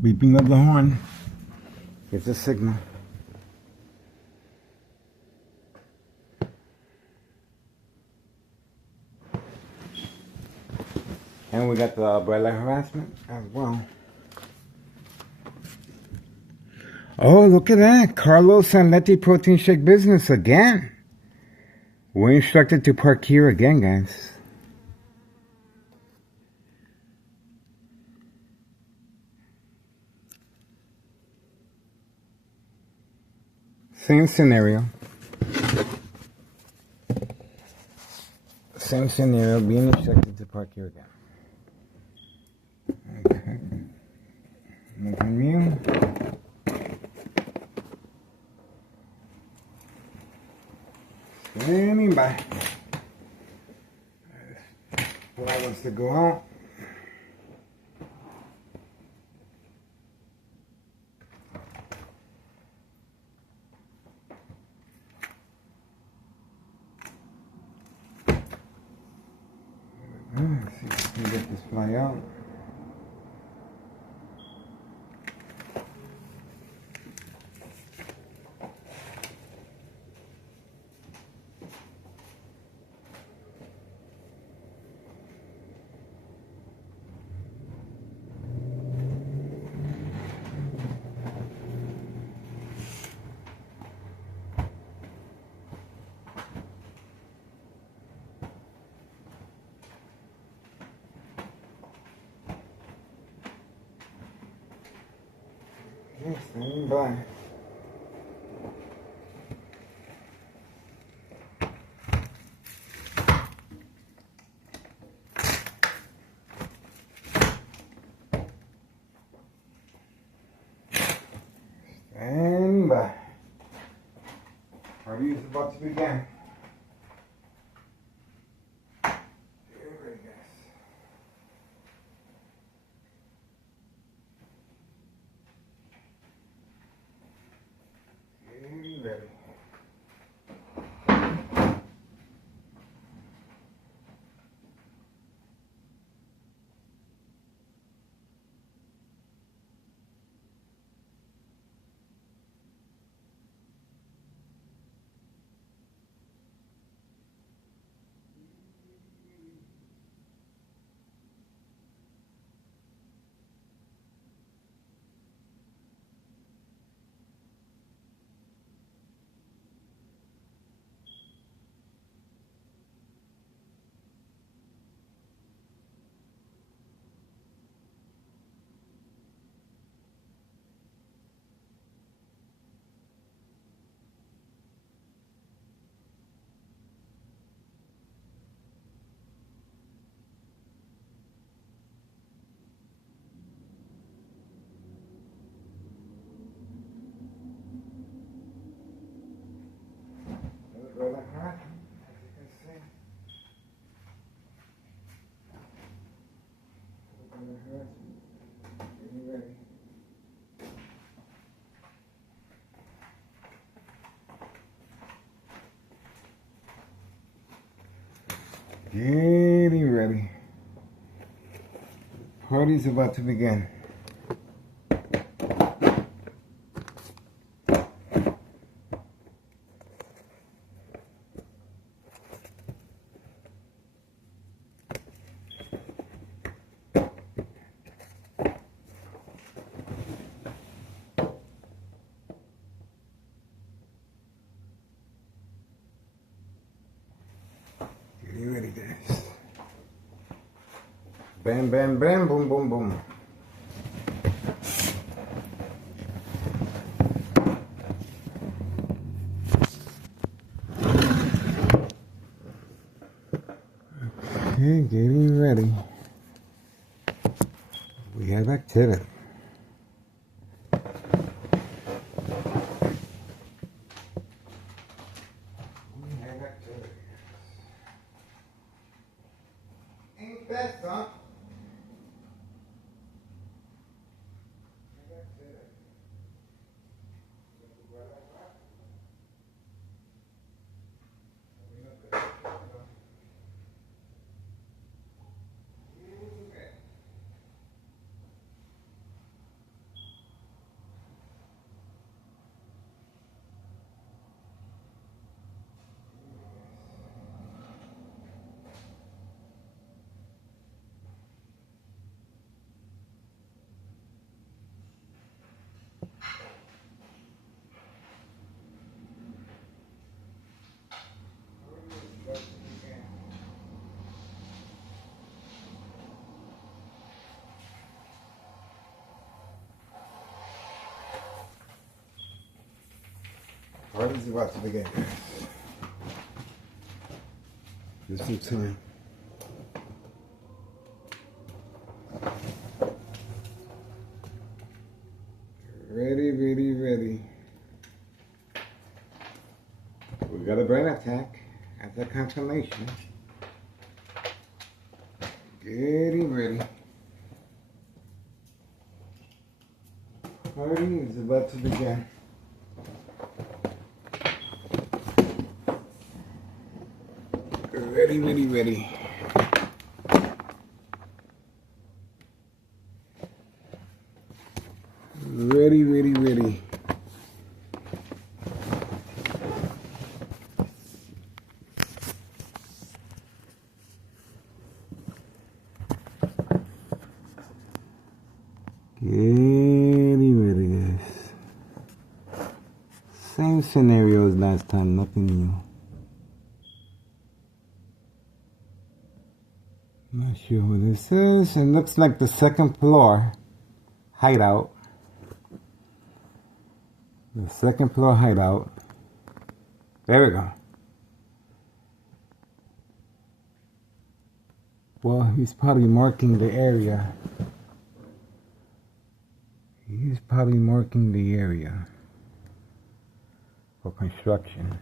Beeping of the horn. It's a signal. And we got the umbrella harassment as well. Oh, look at that. Carlos and Letty Protein Shake business again. We're instructed to park here again, guys. Same scenario. Same scenario, being instructed to park here again. Okay. Nothing new. Standing by. Fly wants to go out. Let's see if we can get this fly out. Okay, standing by. Standing by. Party is about to begin. Here we go. Getting ready. Umbrella harassment, as you can see. Umbrella harassment. Getting ready. Getting ready. Party's about to begin. Getting ready, guys. Bam, bam, bam, boom, boom, boom. Okay, getting ready. We have activity. We have activity. Ain't that something? Party's about to begin. Just some time. Ready, ready, ready. We got a brain attack at the confirmation. Getting ready. Party is about to begin. Ready, ready, ready. Ready, ready, ready. Getting ready, guys. Same scenario as last time, nothing new. Not sure what this is. It looks like the second floor hideout. The second floor hideout. There we go. Well, he's probably marking the area. He's probably marking the area for construction.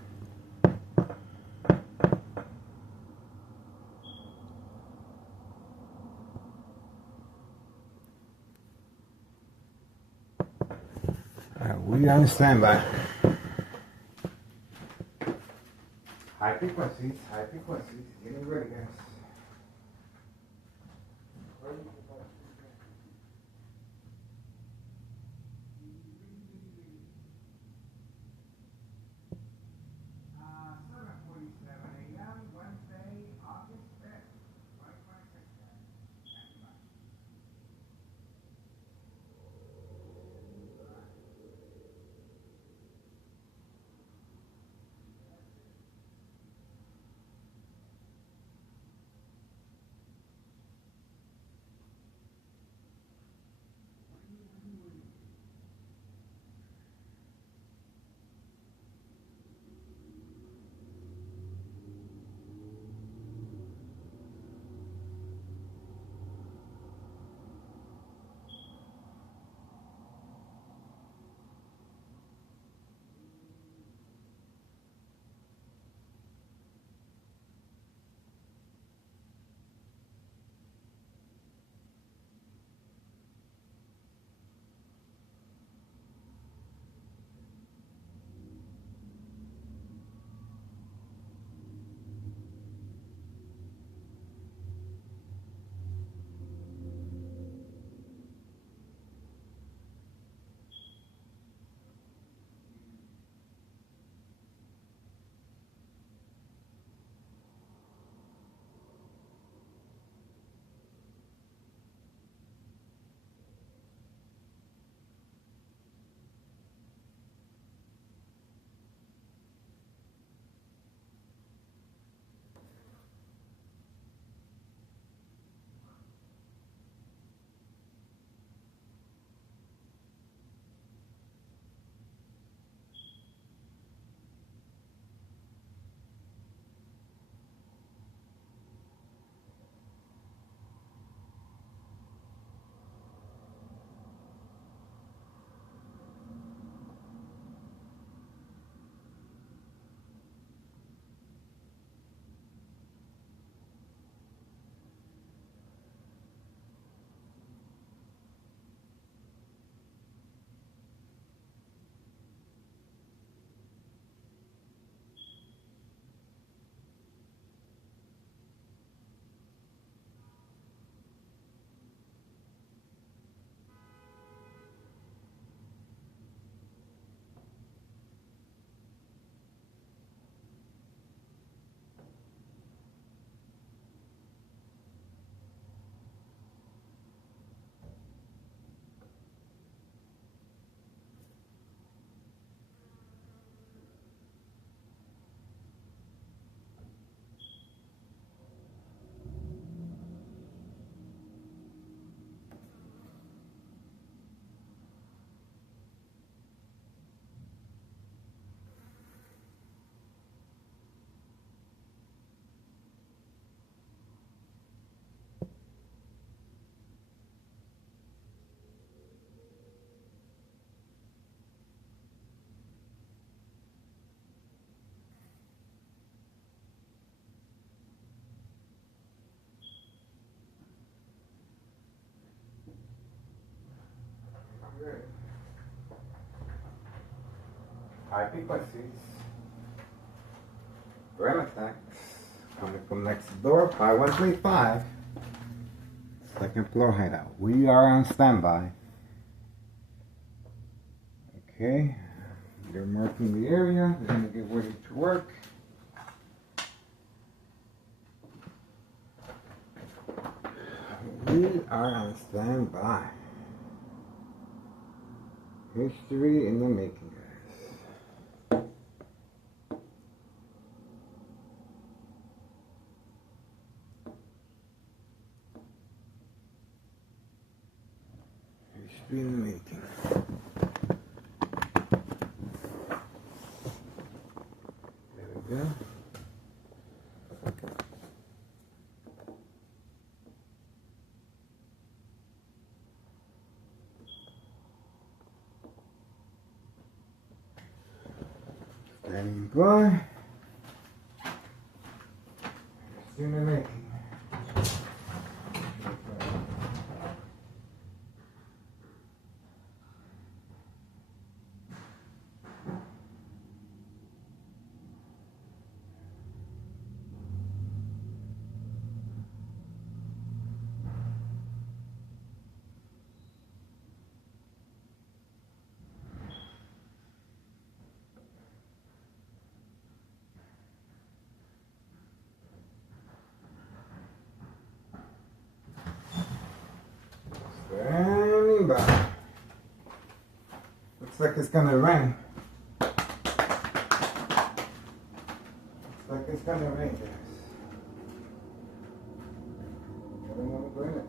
Alright, we on standby. High frequencies, getting ready, guys. IP pussies. Ram attacks. Coming from next door, 5135. Second floor hideout. We are on standby. Okay. They're marking the area. They're going to get ready to work. We are on standby. History in the making, guys. History in the making. There we go. Standing by. History in the making. Standing by. Looks like it's gonna rain. Looks like it's gonna rain, guys. I don't want to go in it.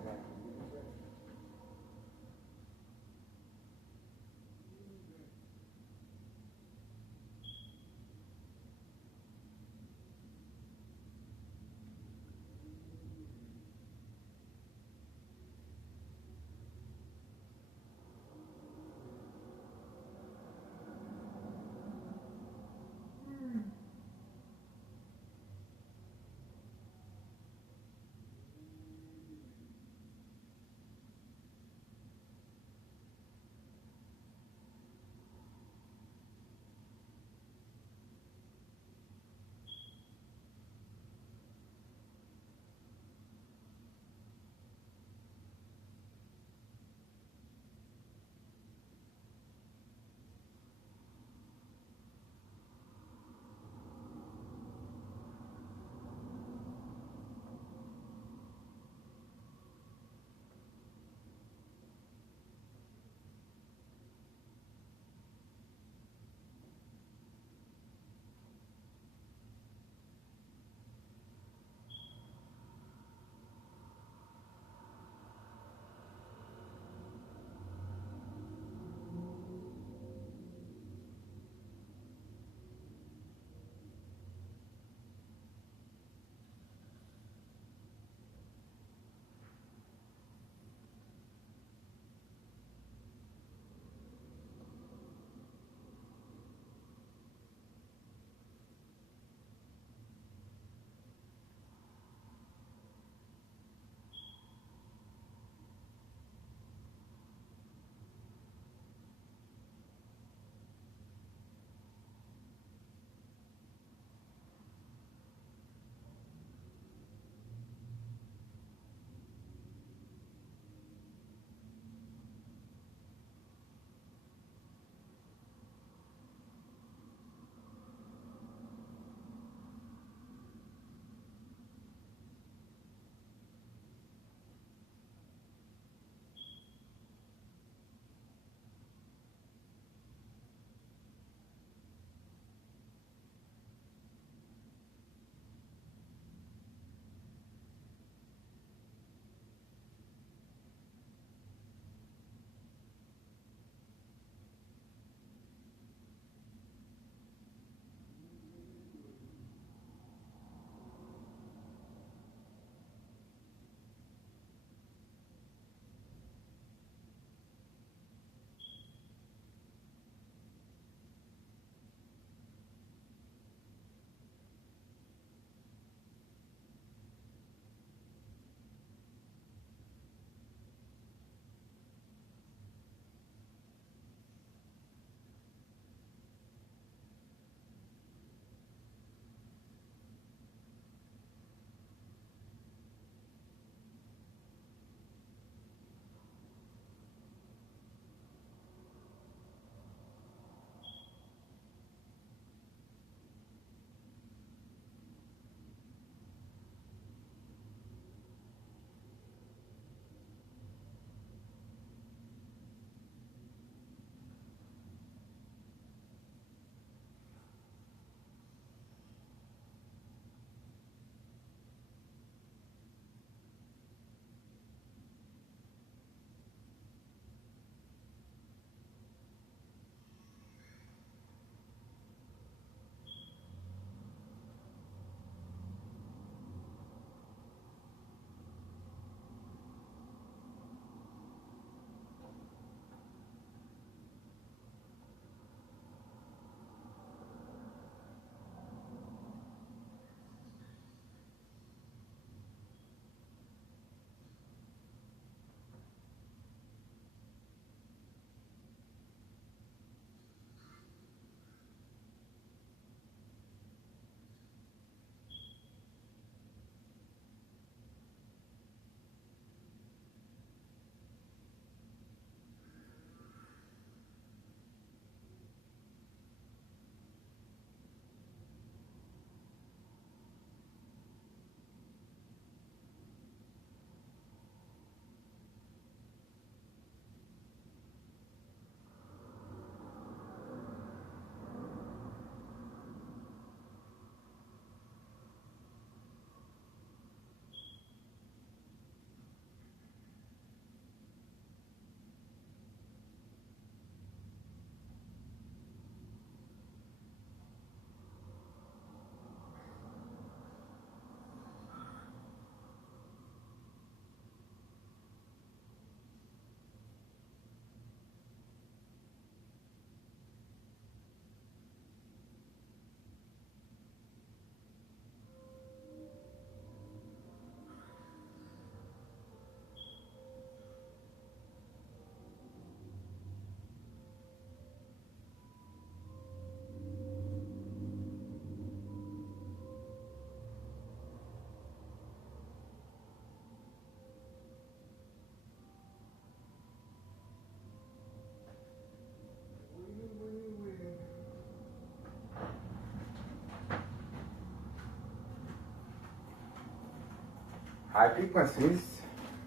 high frequencies,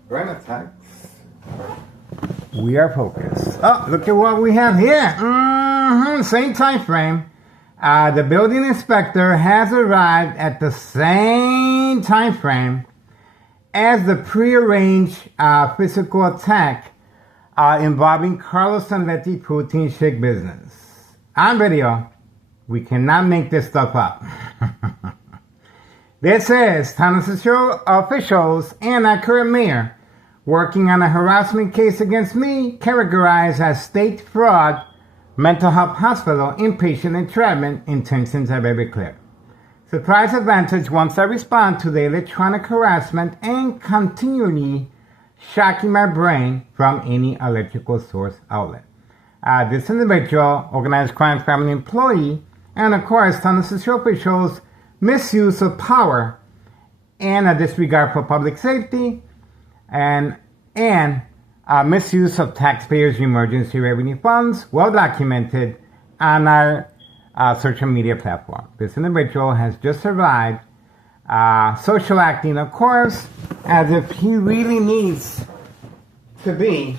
brain attacks. We are focused. Oh, look at what we have here. Same time frame. The building inspector has arrived at the same time frame as the prearranged physical attack involving Carlos and Letty Protein Shake business. On video, we cannot make this stuff up. This is Thomas officials and our current mayor working on a harassment case against me, categorized as state fraud, mental health hospital, inpatient entrapment. Intentions are very clear. Surprise advantage once I respond to the electronic harassment and continually shocking my brain from any electrical source outlet. This individual, organized crime family employee, and of course, Thomas officials' misuse of power and a disregard for public safety and misuse of taxpayers' emergency revenue funds, well documented on our social media platform. This individual has just arrived, social acting, of course, as if he really needs to be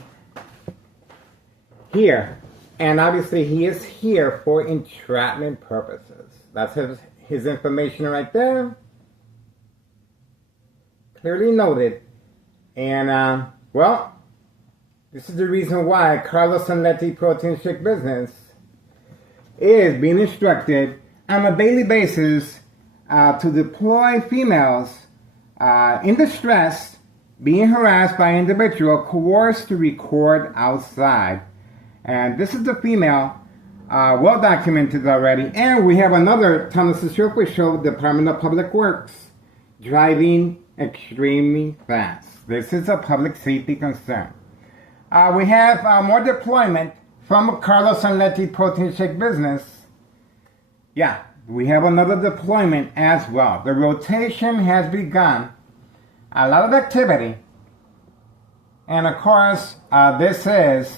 here. And obviously he is here for entrapment purposes. That's his information right there. Clearly noted. And, well, this is the reason why Carlos and Letty Protein Shake business is being instructed on a daily basis to deploy females in distress, being harassed by an individual coerced to record outside. And this is the female, well documented already. And we have another Thomas official, Department of Public Works, driving extremely fast. This is a public safety concern. We have more deployment from Carlos and Letty Protein Shake business. Yeah, we have another deployment as well. The rotation has begun. A lot of activity. And of course, this is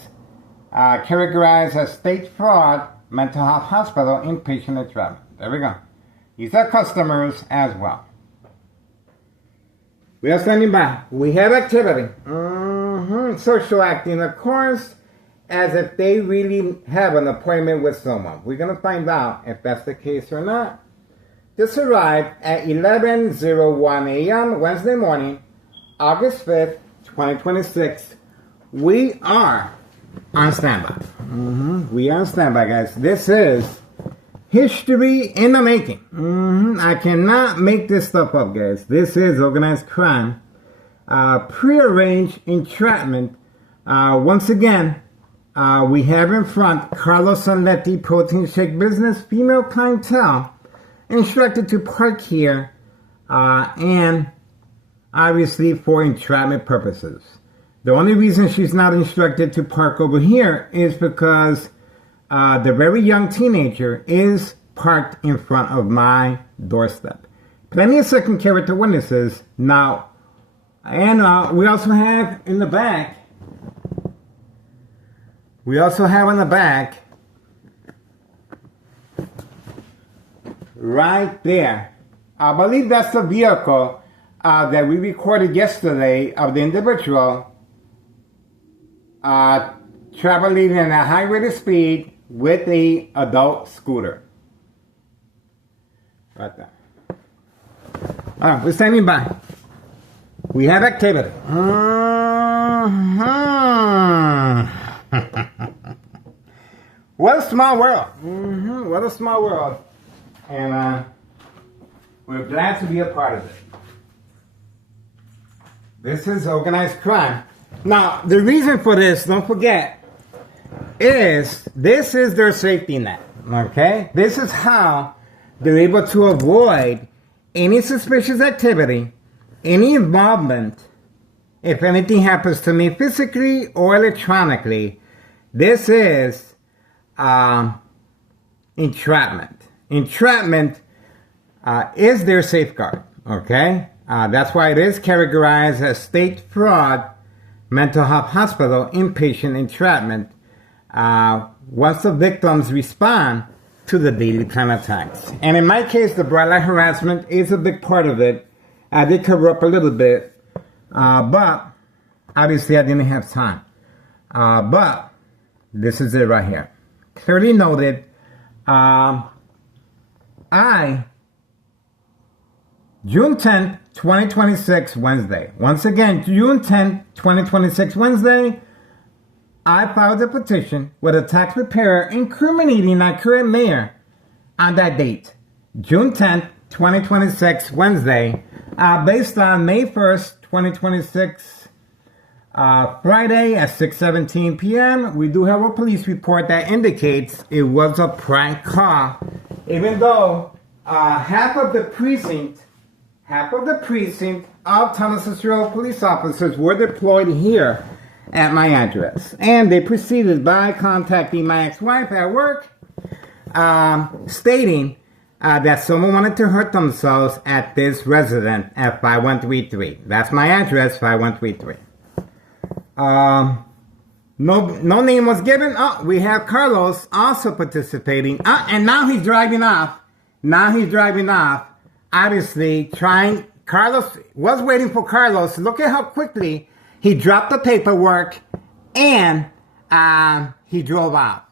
categorized as state fraud, mental health hospital, inpatient entrapment. There we go. These are customers as well. We are standing by. We have activity. Social acting, of course, as if they really have an appointment with someone. We're going to find out if that's the case or not. This arrived at 11:01 a.m. Wednesday morning, August 5th, 2026. We are on standby. We are on standby, guys. This is history in the making. I cannot make this stuff up, guys. This is organized crime. Prearranged entrapment. Once again, we have in front Carlos and Letty Protein Shake business, female clientele, instructed to park here, and obviously for entrapment purposes. The only reason she's not instructed to park over here is because the very young teenager is parked in front of my doorstep. Plenty of second character witnesses now. And we also have in the back, right there, I believe that's the vehicle that we recorded yesterday of the individual traveling at a high rate of speed with a adult scooter. Right there. Alright, we're standing by. We have activity. What a small world. What a small world. And we're glad to be a part of it. This is organized crime. Now, the reason for this, don't forget, is this is their safety net. Okay? This is how they're able to avoid any suspicious activity, any involvement, if anything happens to me physically or electronically. This is entrapment. Entrapment is their safeguard, okay? That's why it is categorized as state fraud, mental health hospital, inpatient entrapment, once the victims respond to the daily plan attacks. And in my case, the bright light harassment is a big part of it. I did cover up a little bit But obviously I didn't have time. But this is it right here. Clearly noted. June 10th, 2026, Wednesday. Once again, June 10th, 2026, Wednesday, I filed a petition with a tax preparer incriminating our current mayor on that date, June 10th, 2026, Wednesday, based on May 1st, 2026, Friday at 6:17 p.m. We do have a police report that indicates it was a prank call, even though half of the precinct of Thomas Cicero police officers were deployed here at my address. And they proceeded by contacting my ex-wife at work, stating that someone wanted to hurt themselves at this residence at 5133. That's my address, 5133. No name was given. Oh, we have Carlos also participating. And now he's driving off. Obviously, Carlos was waiting for Carlos. Look at how quickly he dropped the paperwork and he drove out.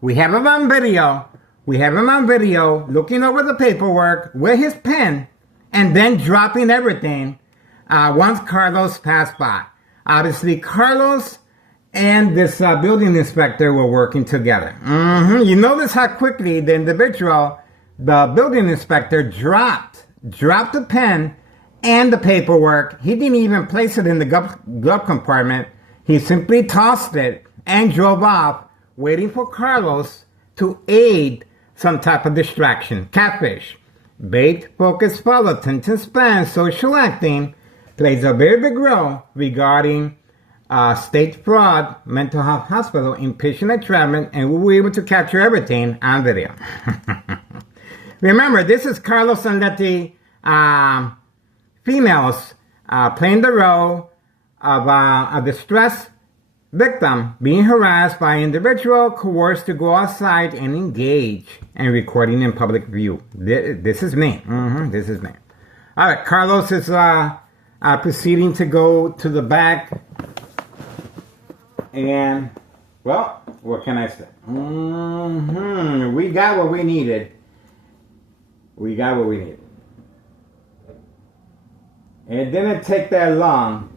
We have him on video. Looking over the paperwork with his pen and then dropping everything once Carlos passed by. Obviously, Carlos and this building inspector were working together. You notice how quickly the building inspector dropped the pen and the paperwork. He didn't even place it in the glove compartment. He simply tossed it and drove off, waiting for Carlos to aid some type of distraction. Catfish, bait, focus, follow, attention span, social acting plays a very big role regarding state fraud, mental health hospital, inpatient entrapment, and we were able to capture everything on video. Remember, this is Carlos and Letty, females playing the role of a distressed victim being harassed by an individual coerced to go outside and engage and recording in public view. This is me. This is me. All right, Carlos is proceeding to go to the back. And, well, what can I say? We got what we needed. It didn't take that long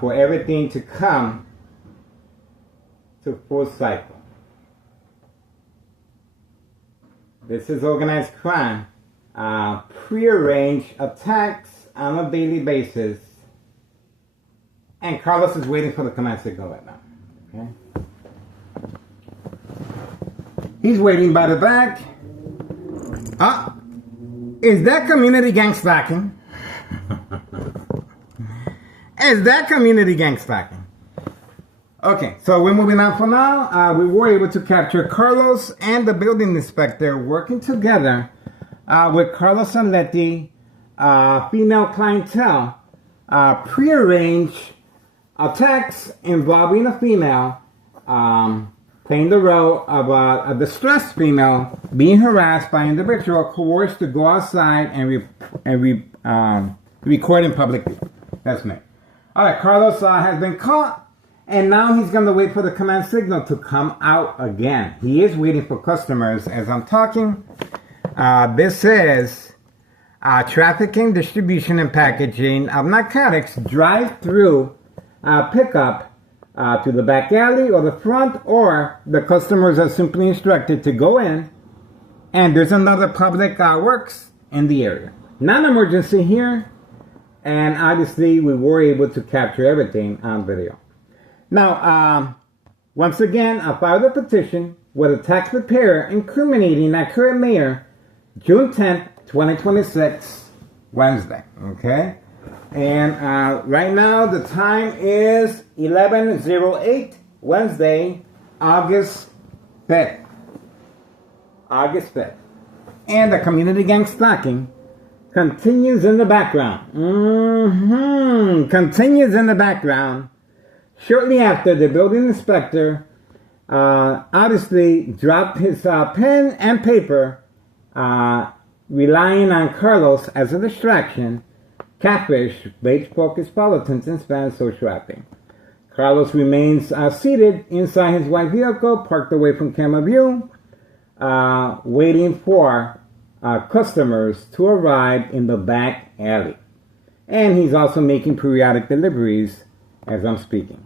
for everything to come to full cycle. This is organized crime, prearranged attacks on a daily basis, and Carlos is waiting for the command signal right now. Okay, he's waiting by the back. Is that community gang stalking? Okay, so we're moving on for now. We were able to capture Carlos and the building inspector working together with Carlos and Letty, female clientele, prearranged attacks involving a female, playing the role of a distressed female being harassed by an individual coerced to go outside and record in public view. That's me. All right, Carlos has been caught. And now he's going to wait for the command signal to come out again. He is waiting for customers as I'm talking. This is trafficking, distribution, and packaging of narcotics drive-through pickup to the back alley or the front, or the customers are simply instructed to go in, and there's another public works in the area. Non-emergency here, and obviously we were able to capture everything on video. Now, once again, I filed a petition with a tax preparer incriminating our current mayor, June 10th, 2026, Wednesday, okay? And right now, the time is 11:08, Wednesday, August 5th. And the community gang stalking continues in the background. Continues in the background. Shortly after, the building inspector obviously dropped his pen and paper, relying on Carlos as a distraction, Catfish, beige focus, politics, and Spanish social acting. Carlos remains seated inside his white vehicle, parked away from camera view, waiting for customers to arrive in the back alley. And he's also making periodic deliveries as I'm speaking.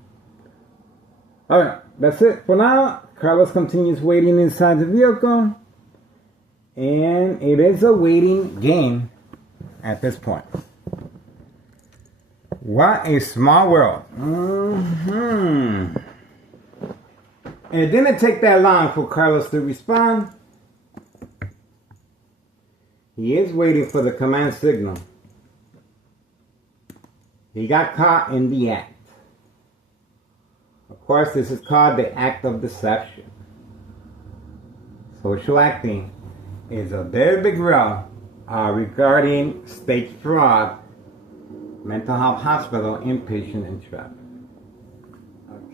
Alright, that's it for now. Carlos continues waiting inside the vehicle. And it is a waiting game at this point. What a small world. And it didn't take that long for Carlos to respond. He is waiting for the command signal. He got caught in the act. Of course, this is called the act of deception. Social acting is a very big role regarding state fraud, mental health hospital, inpatient, and travel.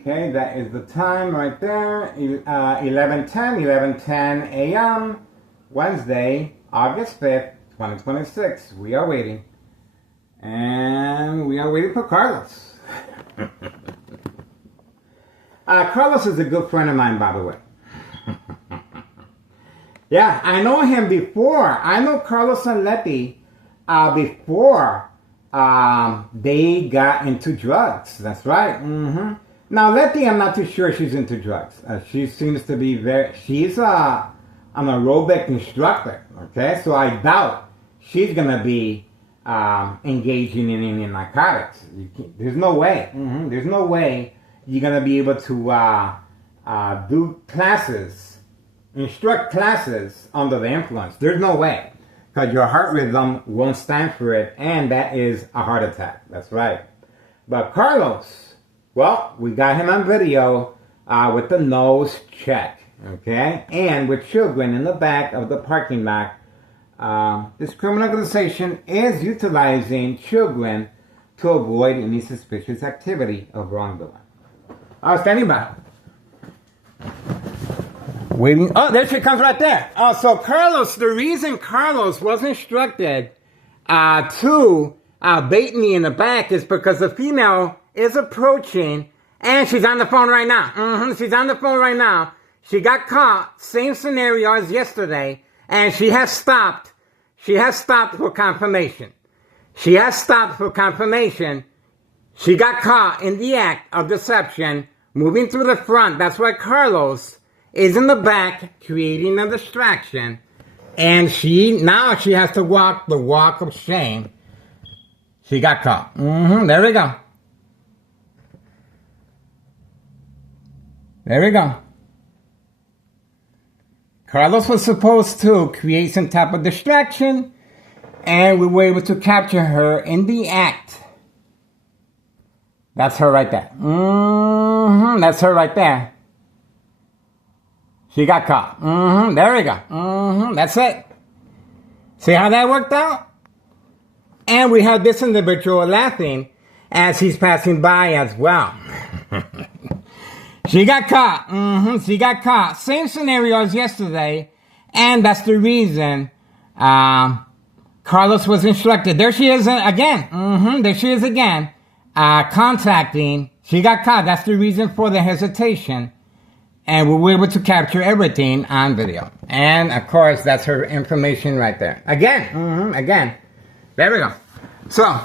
Okay, that is the time right there. 11:10 a.m. Wednesday, August 5th, 2026. We are waiting. And we are waiting for Carlos. Carlos is a good friend of mine, by the way. Yeah, I know him before. I know Carlos and Letty before they got into drugs. That's right. Now, Letty, I'm not too sure she's into drugs. She seems to be she's an aerobic instructor. Okay, so I doubt she's going to be engaging in any narcotics. There's no way. There's no way you're going to be able to do classes, instruct classes under the influence. There's no way. Because your heart rhythm won't stand for it, and that is a heart attack. That's right. But Carlos, well, we got him on video with the nose check, okay? And with children in the back of the parking lot. This criminal organization is utilizing children to avoid any suspicious activity of wrongdoing. Standing by. Waiting. Oh, there she comes right there. So Carlos, the reason Carlos was instructed to bait me in the back is because the female is approaching, and she's on the phone right now. She's on the phone right now. She got caught, same scenario as yesterday, and she has stopped. She has stopped for confirmation. She has stopped for confirmation. She got caught in the act of deception, moving through the front. That's why Carlos is in the back, creating a distraction, and now she has to walk the walk of shame. She got caught. There we go. There we go. Carlos was supposed to create some type of distraction, and we were able to capture her in the act. That's her right there. That's her right there. She got caught. There we go. That's it. See how that worked out? And we have this individual laughing as he's passing by as well. She got caught. She got caught. Same scenario as yesterday. And that's the reason Carlos was instructed. There she is again. There she is again. Contacting. She got caught. That's the reason for the hesitation. And we were able to capture everything on video. And, of course, that's her information right there. Again. Again. There we go. So,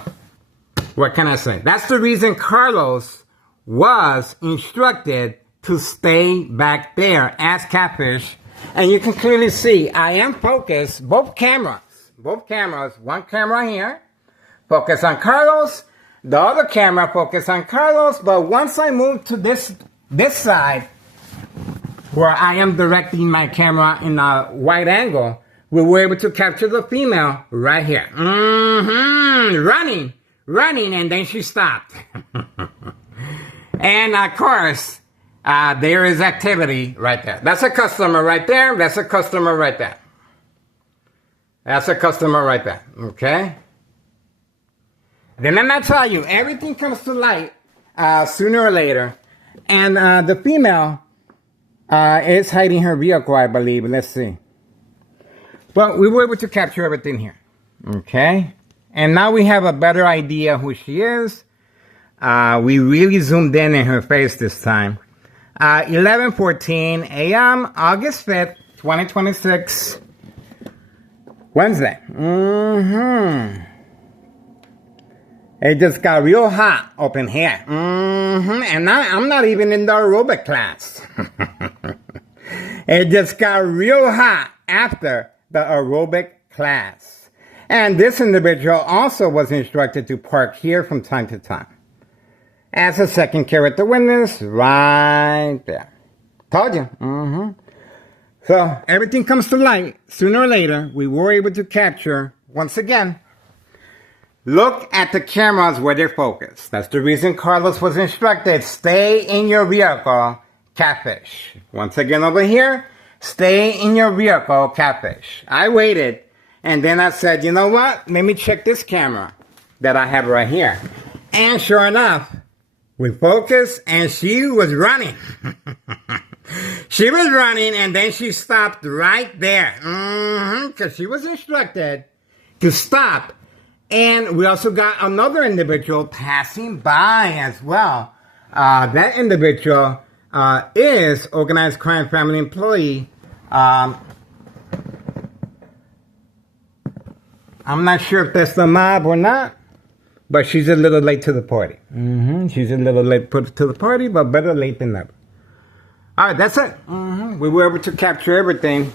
what can I say? That's the reason Carlos was instructed to stay back there as Catfish. And you can clearly see I am focused. Both cameras. One camera here. Focus on Carlos. The other camera focus on Carlos. But once I move to this side, where I am directing my camera in a wide angle, we were able to capture the female right here. Running, and then she stopped. And of course, there is activity right there. That's a customer right there. That's a customer right there. That's a customer right there. Okay? Then I tell you, everything comes to light sooner or later. And the female is hiding her vehicle, I believe. Let's see. Well, we were able to capture everything here. Okay? And now we have a better idea who she is. We really zoomed in her face this time. 11:14 a.m., August 5th, 2026, Wednesday. It just got real hot up in here. And now I'm not even in the aerobic class. It just got real hot after the aerobic class. And this individual also was instructed to park here from time to time. As a second character witness, right there. Told you. So everything comes to light. Sooner or later, we were able to capture, once again, look at the cameras where they're focused. That's the reason Carlos was instructed, stay in your vehicle, catfish. Once again over here, stay in your vehicle, catfish. I waited, and then I said, you know what? Let me check this camera that I have right here. And sure enough, we focused, and she was running. She was running, and then she stopped right there. Because she was instructed to stop. And we also got another individual passing by as well. That individual is organized crime family employee. I'm not sure if that's the mob or not, but she's a little late to the party. She's a little late to the party, but better late than never. All right, that's it. We were able to capture everything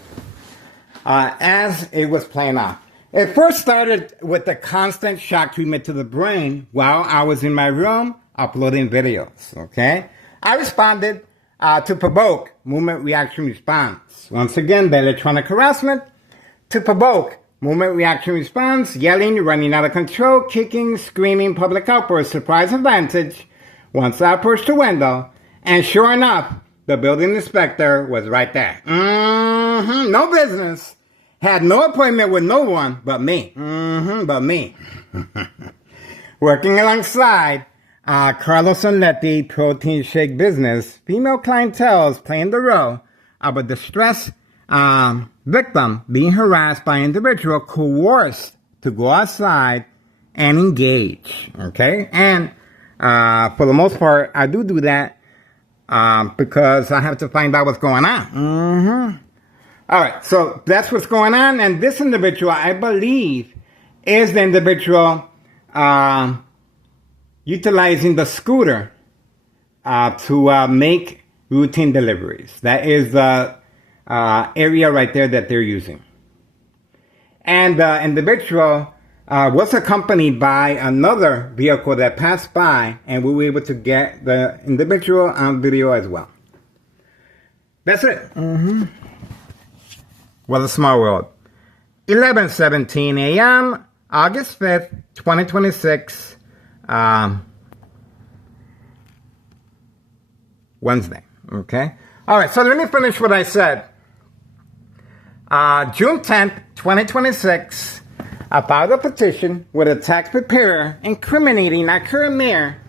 as it was playing out. It first started with the constant shock treatment to the brain while I was in my room uploading videos, okay? I responded to provoke movement reaction response. Once again, the electronic harassment to provoke movement reaction response, yelling, running out of control, kicking, screaming, public outburst, surprise advantage. Once I approached the window, and sure enough, the building inspector was right there. No business. Had no appointment with no one but me. But me. Working alongside Carlos and Letty protein shake business, female clientele playing the role of a distressed victim being harassed by an individual coerced to go outside and engage. Okay? And for the most part, I do that because I have to find out what's going on. All right, so that's what's going on. And this individual, I believe, is the individual utilizing the scooter to make routine deliveries. That is the area right there that they're using. And the individual was accompanied by another vehicle that passed by, and we were able to get the individual on video as well. That's it. What a small world. 11:17 a.m., August 5th, 2026, Wednesday. Okay? All right, so let me finish what I said. June 10th, 2026, I filed a petition with a tax preparer incriminating our current mayor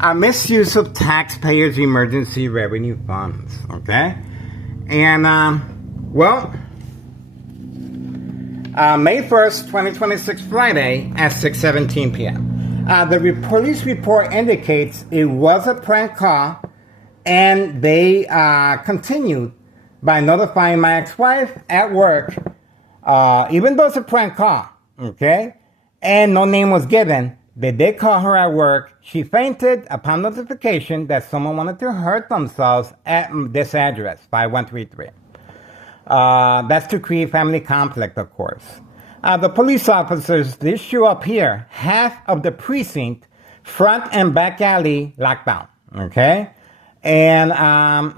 a misuse of taxpayers' emergency revenue funds. Okay? And, May 1st, 2026, Friday at 6:17 p.m. The police report indicates it was a prank call, and they continued by notifying my ex-wife at work, even though it's a prank call, okay, and no name was given. They did call her at work. She fainted upon notification that someone wanted to hurt themselves at this address, 5133. That's to create family conflict, of course. The police officers did show up here, half of the precinct, front and back alley locked down, okay? And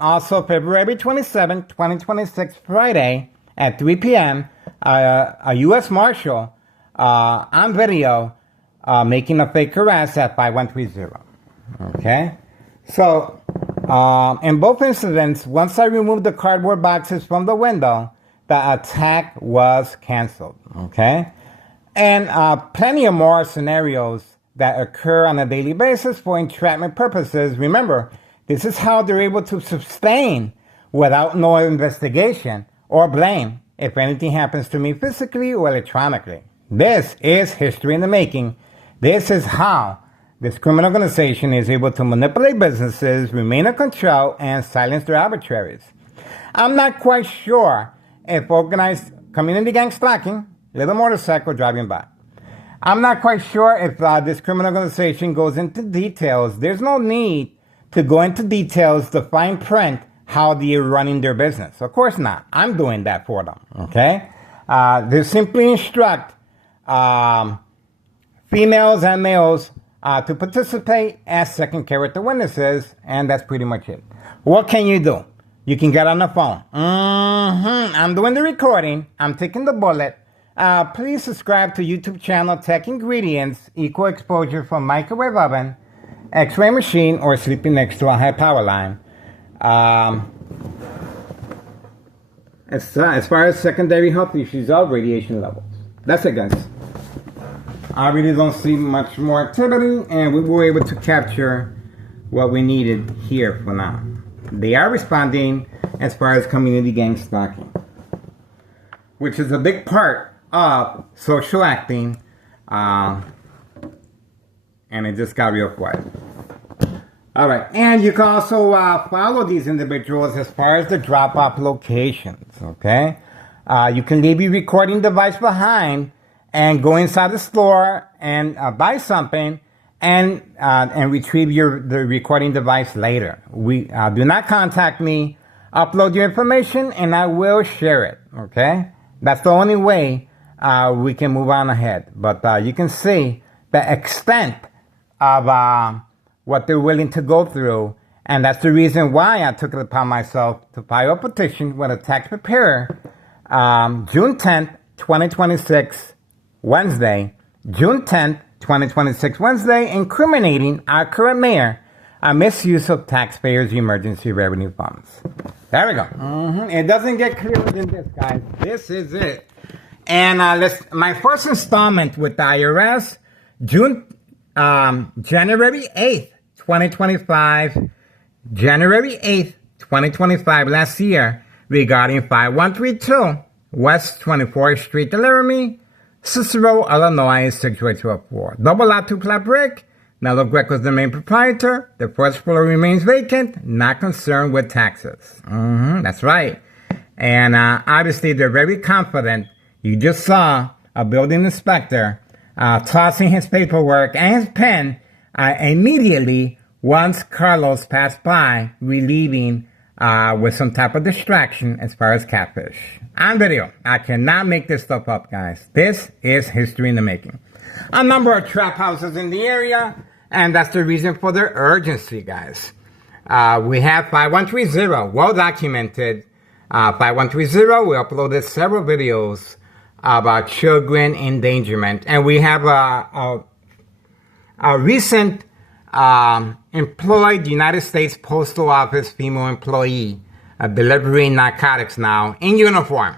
also February 27, 2026, Friday at 3 p.m., a U.S. Marshal on video making a fake arrest at 5130, okay? So, in both incidents, once I removed the cardboard boxes from the window, the attack was canceled, okay? And plenty of more scenarios that occur on a daily basis for entrapment purposes. Remember, this is how they're able to sustain without no investigation or blame if anything happens to me physically or electronically. This is history in the making. This is how this criminal organization is able to manipulate businesses, remain in control, and silence their adversaries. I'm not quite sure if organized community gang stalking, little motorcycle driving by. I'm not quite sure if this criminal organization goes into details. There's no need to go into details to fine print how they're running their business. Of course not. I'm doing that for them, okay? They simply instruct females and males to participate as second character witnesses, and that's pretty much it. What can you do? You can get on the phone. I'm doing the recording. I'm taking the bullet. Please subscribe to YouTube channel Tech Ingredients, Equal Exposure from Microwave Oven, X-ray machine, or sleeping next to a high power line. As far as secondary health issues of radiation levels. That's it, guys. I really don't see much more activity, and we were able to capture what we needed here for now. They are responding as far as community gang stalking, which is a big part of social acting, and it just got real quiet. All right, and you can also follow these individuals as far as the drop-off locations, okay? You can leave your recording device behind and go inside the store and buy something and retrieve the recording device later. Do not contact me. Upload your information and I will share it, okay? That's the only way we can move on ahead. But you can see the extent of what they're willing to go through, and that's the reason why I took it upon myself to file a petition with a tax preparer June 10th, 2026, Wednesday, June 10th, 2026, Wednesday, incriminating our current mayor a misuse of taxpayers' emergency revenue funds. There we go. It doesn't get clearer than this, guys. This is it. And my first installment with the IRS, January 8th, 2025. January 8th, 2025, last year, regarding 5132 West 24th Street, Laramie, Cicero, Illinois, 68204. Double lot, 2-flat brick. Nello Greco is the main proprietor. The first floor remains vacant, not concerned with taxes. That's right. And obviously, they're very confident. You just saw a building inspector tossing his paperwork and his pen immediately once Carlos passed by, relieving with some type of distraction as far as catfish. On video. I cannot make this stuff up, guys. This is history in the making. A number of trap houses in the area, and that's the reason for their urgency, guys. We have 5130, well documented. 5130, we uploaded several videos about children endangerment, and we have a recent employed United States Postal Office female employee delivering narcotics now in uniform,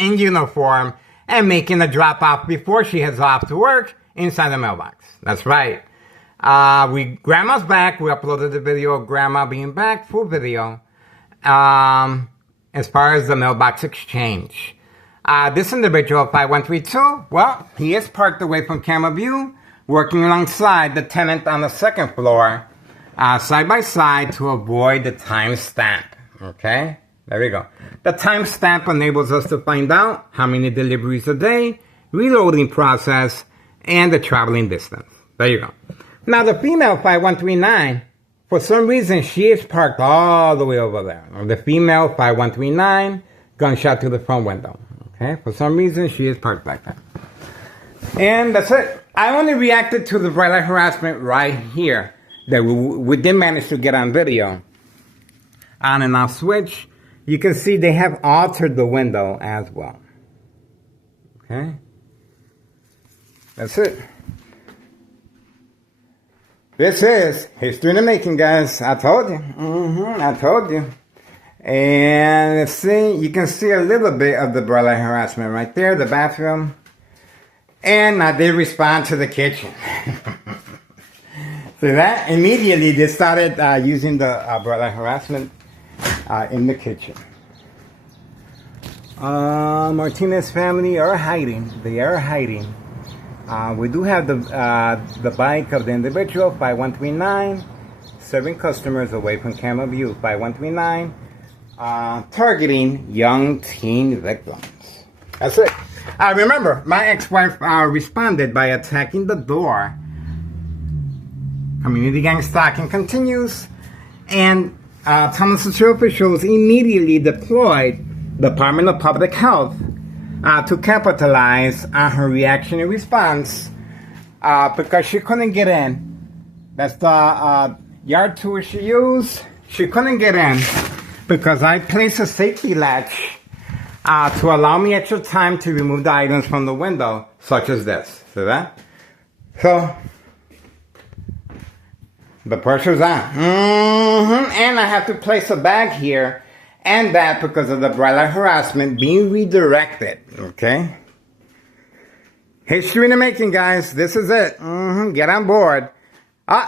in uniform, and making a drop off before she heads off to work inside the mailbox. That's right. Grandma's back. We uploaded the video of Grandma being back, full video. As far as the mailbox exchange, this individual 5132, well, he is parked away from camera view, working alongside the tenant on the second floor, side by side to avoid the timestamp. Okay, there we go. The timestamp enables us to find out how many deliveries a day, reloading process, and the traveling distance. There you go. Now the female 5139, for some reason, she is parked all the way over there. The female 5139, gunshot to the front window. Okay, for some reason, she is parked like that. And that's it. I only reacted to the bright light harassment right here that we did manage to get on video. On and off switch. You can see they have altered the window as well. Okay. That's it. This is history in the making, guys. I told you. I told you. And let's see. You can see a little bit of the bright light harassment right there, the bathroom. And I did respond to the kitchen. So that immediately they started using the bright light harassment in the kitchen. Martinez family are hiding. They are hiding. We do have the bike of the individual, 5139, serving customers away from camera view, 5139, targeting young teen victims. That's it. Remember, my ex-wife responded by attacking the door. Community gang stalking continues, and Thomas Cicero officials immediately deployed Department of Public Health to capitalize on her reaction and response because she couldn't get in. That's the yard tour she used. She couldn't get in because I placed a safety latch to allow me extra time to remove the items from the window, such as this. See that? So, the pressure's on. And I have to place a bag here and that because of the bright light harassment being redirected. Okay? History in the making, guys. This is it. Get on board.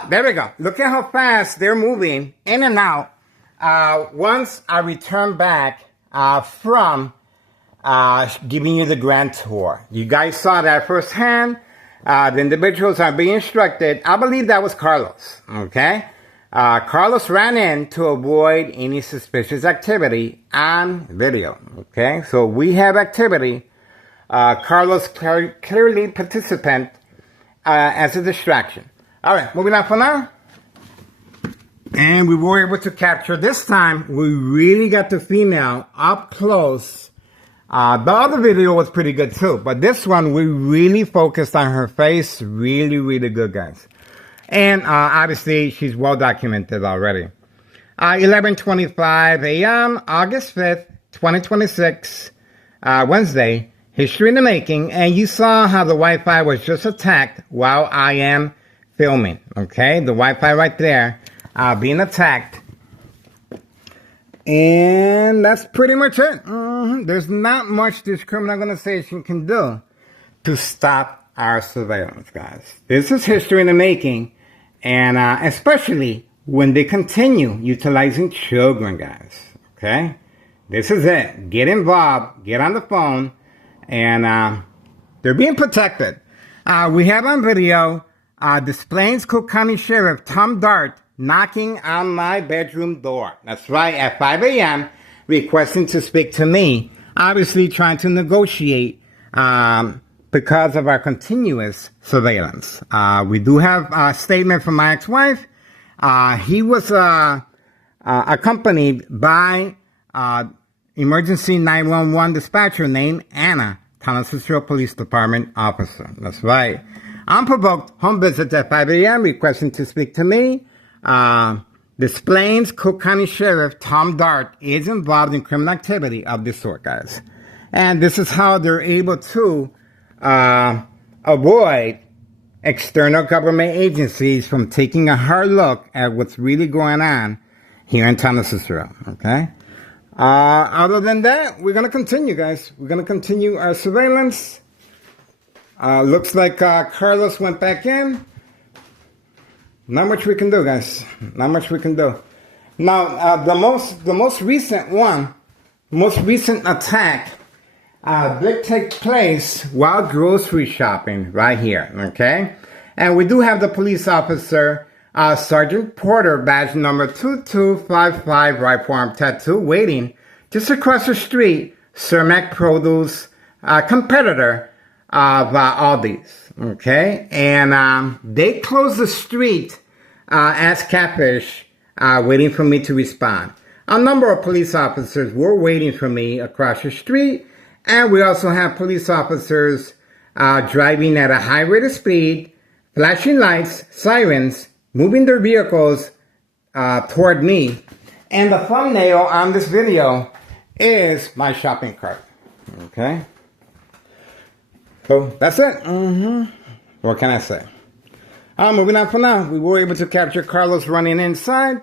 There we go. Look at how fast they're moving in and out. Once I return back from giving you the grand tour. You guys saw that firsthand. The individuals are being instructed. I believe that was Carlos. Okay? Carlos ran in to avoid any suspicious activity on video. Okay? So we have activity. Carlos clearly participant as a distraction. All right, moving on for now. And we were able to capture, this time, we really got the female up close. The other video was pretty good too, but this one, we really focused on her face. Really, really good, guys. And obviously, she's well documented already. 11:25 a.m., August 5th, 2026, Wednesday. History in the making. And you saw how the Wi-Fi was just attacked while I am filming. Okay, the Wi-Fi right there being attacked. And that's pretty much it. There's not much this criminal organization can do to stop our surveillance, guys. This is history in the making. And especially when they continue utilizing children, guys. Okay? This is it. Get involved. Get on the phone. And they're being protected. We have on video Des Plaines Cook County Sheriff Tom Dart knocking on my bedroom door. That's right, at 5 a.m., requesting to speak to me. Obviously trying to negotiate because of our continuous surveillance. We do have a statement from my ex-wife. He was accompanied by emergency 911 dispatcher named Anna, Thomas Cicero Police Department officer. That's right. Unprovoked home visits at 5 a.m. requesting to speak to me. Des Plaines Cook County Sheriff Tom Dart is involved in criminal activity of this sort, guys. And this is how they're able to avoid external government agencies from taking a hard look at what's really going on here in Thomas Cicero, okay? Other than that, we're going to continue, guys. We're going to continue our surveillance. Looks like Carlos went back in. Not much we can do, guys. Not much we can do. Now, the most recent attack did take place while grocery shopping right here, okay? And we do have the police officer, Sergeant Porter, badge number 2255, right forearm tattoo, waiting just across the street, Cermak Produce, competitor of Aldi's. Okay, and they closed the street as Catfish, waiting for me to respond. A number of police officers were waiting for me across the street, and we also have police officers driving at a high rate of speed, flashing lights, sirens, moving their vehicles toward me. And the thumbnail on this video is my shopping cart. Okay. So that's it. What can I say? Moving on for now. We were able to capture Carlos running inside.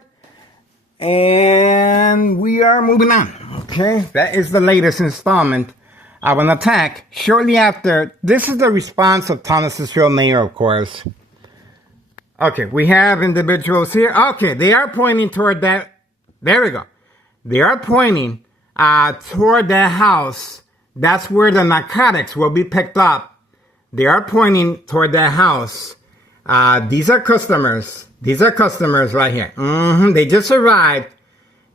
And we are moving on. Okay. That is the latest installment of an attack. Shortly after, this is the response of Thomas Cicero Mayor, of course. Okay. We have individuals here. Okay. They are pointing toward that. There we go. They are pointing toward their house. That's where the narcotics will be picked up. They are pointing toward their house. These are customers. These are customers right here. They just arrived.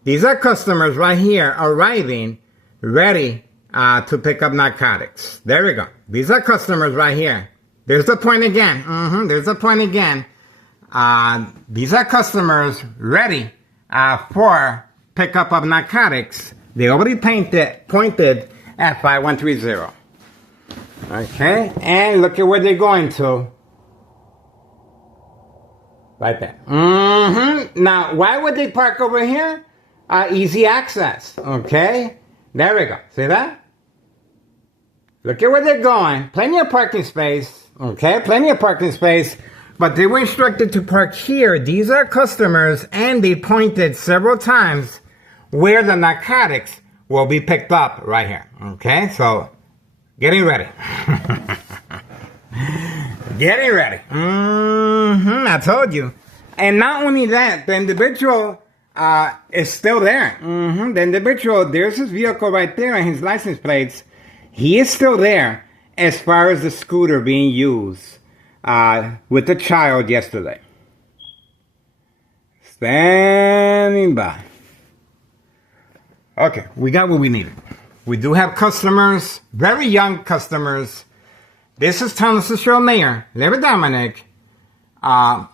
These are customers right here arriving, ready to pick up narcotics. There we go. These are customers right here. There's the point again. There's the point again. These are customers ready for pickup of narcotics. They already pointed at 5130. Okay, and look at where they're going to. Right there. Now, why would they park over here? Easy access. Okay, there we go. See that? Look at where they're going. Plenty of parking space. Okay, plenty of parking space. But they were instructed to park here. These are customers, and they pointed several times where the narcotics will be picked up right here. Okay, so getting ready. Getting ready. I told you. And not only that, the individual is still there. The individual, there's his vehicle right there and his license plates. He is still there as far as the scooter being used with the child yesterday. Standing by. Okay, we got what we needed. We do have customers, very young customers. This is telling the Cicero Mayor, Larry Dominic, a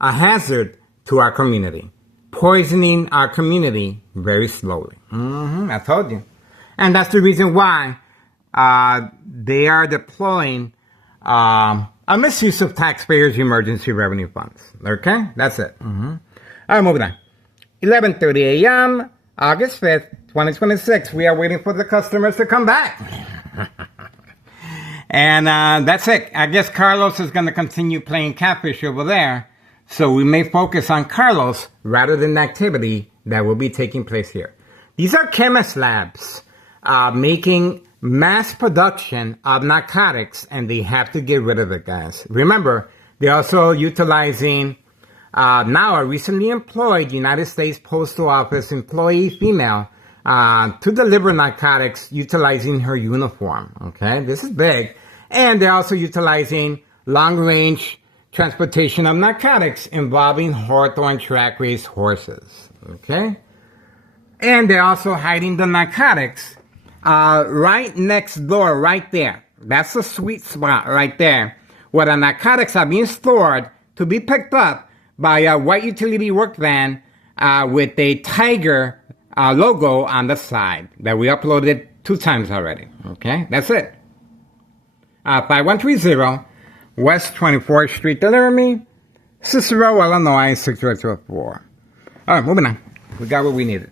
hazard to our community, poisoning our community very slowly. I told you. And that's the reason why they are deploying a misuse of taxpayers' emergency revenue funds. Okay? That's it. All right, moving on. 11:30 a.m., August 5th, 2026. We are waiting for the customers to come back. And that's it. I guess Carlos is going to continue playing catfish over there. So we may focus on Carlos rather than the activity that will be taking place here. These are chemist labs making mass production of narcotics, and they have to get rid of it, guys. Remember, they're also utilizing now a recently employed United States Postal Office employee female to deliver narcotics utilizing her uniform. Okay, this is big. And they're also utilizing long-range transportation of narcotics involving Hawthorne track race horses. Okay? And they're also hiding the narcotics right next door, right there. That's the sweet spot right there, where the narcotics are being stored to be picked up by a white utility work van with a tiger logo on the side that we uploaded 2 times already. Okay? That's it. 5130 West 24th Street, Laramie, Cicero, Illinois, 60204. All right, moving on. We got what we needed.